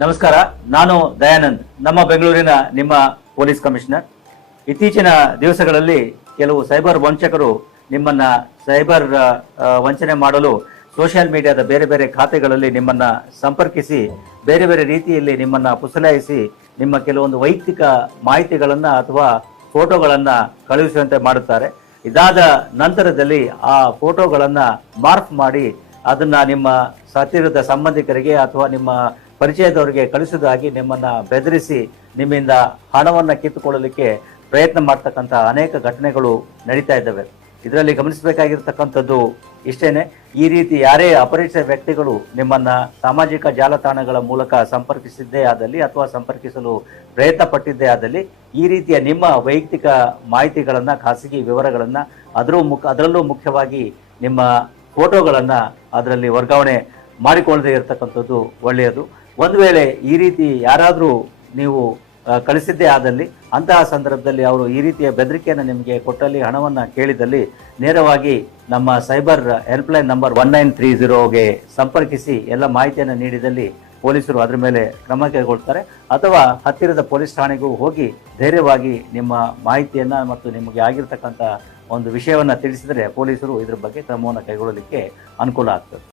ನಮಸ್ಕಾರ ನಾನು ದಯಾನಂದ್ ನಮ್ಮ ಬೆಂಗಳೂರಿನ ನಿಮ್ಮ ಪೊಲೀಸ್ ಕಮಿಷನರ್ ಇತ್ತೀಚಿನ ದಿವಸಗಳಲ್ಲಿ ಕೆಲವು ಸೈಬರ್ ವಂಚಕರು ನಿಮ್ಮನ್ನ ಸೈಬರ್ ವಂಚನೆ ಮಾಡಲು ಸೋಷಿಯಲ್ ಮೀಡಿಯಾದ ಬೇರೆ ಬೇರೆ ಖಾತೆಗಳಲ್ಲಿ ನಿಮ್ಮನ್ನ ಸಂಪರ್ಕಿಸಿ ಬೇರೆ ಬೇರೆ ರೀತಿಯಲ್ಲಿ ನಿಮ್ಮನ್ನ ಪುಸಲಾಯಿಸಿ ನಿಮ್ಮ ಕೆಲವೊಂದು ವೈಯಕ್ತಿಕ ಮಾಹಿತಿಗಳನ್ನ ಅಥವಾ ಫೋಟೋಗಳನ್ನ ಕಳುಹಿಸುವಂತೆ ಮಾಡುತ್ತಾರೆ ಇದಾದ ನಂತರದಲ್ಲಿ ಆ ಫೋಟೋಗಳನ್ನ ಮಾರ್ಫ್ ಮಾಡಿ ಅದನ್ನ ನಿಮ್ಮ ಸತ್ತಿರದ ಸಂಬಂಧಿಕರಿಗೆ ಅಥವಾ ನಿಮ್ಮ ಪರಿಚಯದವರಿಗೆ ಕಳಿಸೋದಾಗಿ ನಿಮ್ಮನ್ನು ಬೆದರಿಸಿ ನಿಮ್ಮಿಂದ ಹಣವನ್ನು ಕಿತ್ತುಕೊಳ್ಳಲಿಕ್ಕೆ ಪ್ರಯತ್ನ ಮಾಡ್ತಕ್ಕಂಥ ಅನೇಕ ಘಟನೆಗಳು ನಡೀತಾ ಇದ್ದಾವೆ ಇದರಲ್ಲಿ ಗಮನಿಸಬೇಕಾಗಿರ್ತಕ್ಕಂಥದ್ದು ಇಷ್ಟೇನೆ ಈ ರೀತಿ ಯಾರೇ ಅಪರಿಚಿತ ವ್ಯಕ್ತಿಗಳು ನಿಮ್ಮನ್ನು ಸಾಮಾಜಿಕ ಜಾಲತಾಣಗಳ ಮೂಲಕ ಸಂಪರ್ಕಿಸಿದ್ದೇ ಆದಲ್ಲಿ ಅಥವಾ ಸಂಪರ್ಕಿಸಲು ಪ್ರಯತ್ನ ಪಟ್ಟಿದ್ದೇ ಆದಲ್ಲಿ ಈ ರೀತಿಯ ನಿಮ್ಮ ವೈಯಕ್ತಿಕ ಮಾಹಿತಿಗಳನ್ನು ಖಾಸಗಿ ವಿವರಗಳನ್ನು ಅದರೂ ಮುಖ ಅದರಲ್ಲೂ ಮುಖ್ಯವಾಗಿ ನಿಮ್ಮ ಫೋಟೋಗಳನ್ನು ಅದರಲ್ಲಿ ವರ್ಗಾವಣೆ ಮಾಡಿಕೊಳ್ಳದೇ ಇರತಕ್ಕಂಥದ್ದು ಒಳ್ಳೆಯದು ಒಂದು ವೇಳೆ ಈ ರೀತಿ ಯಾರಾದರೂ ನೀವು ಕಳಿಸಿದ್ದೇ ಆದಲ್ಲಿ ಅಂತಹ ಸಂದರ್ಭದಲ್ಲಿ ಅವರು ಈ ರೀತಿಯ ಬೆದರಿಕೆಯನ್ನು ನಿಮಗೆ ಕೊಟ್ಟಲ್ಲಿ ಹಣವನ್ನು ಕೇಳಿದಲ್ಲಿ ನೇರವಾಗಿ ನಮ್ಮ cyber helpline number one nine three ಜೀರೋಗೆ ಸಂಪರ್ಕಿಸಿ ಎಲ್ಲ ಮಾಹಿತಿಯನ್ನು ನೀಡಿದಲ್ಲಿ ಪೊಲೀಸರು ಅದರ ಮೇಲೆ ಕ್ರಮ ಕೈಗೊಳ್ತಾರೆ ಅಥವಾ ಹತ್ತಿರದ ಪೊಲೀಸ್ ಠಾಣೆಗೂ ಹೋಗಿ ಧೈರ್ಯವಾಗಿ ನಿಮ್ಮ ಮಾಹಿತಿಯನ್ನು ಮತ್ತು ನಿಮಗೆ ಆಗಿರತಕ್ಕಂಥ ಒಂದು ವಿಷಯವನ್ನು ತಿಳಿಸಿದರೆ ಪೊಲೀಸರು ಇದರ ಬಗ್ಗೆ ಕ್ರಮವನ್ನು ಕೈಗೊಳ್ಳಲಿಕ್ಕೆ ಅನುಕೂಲ ಆಗ್ತದೆ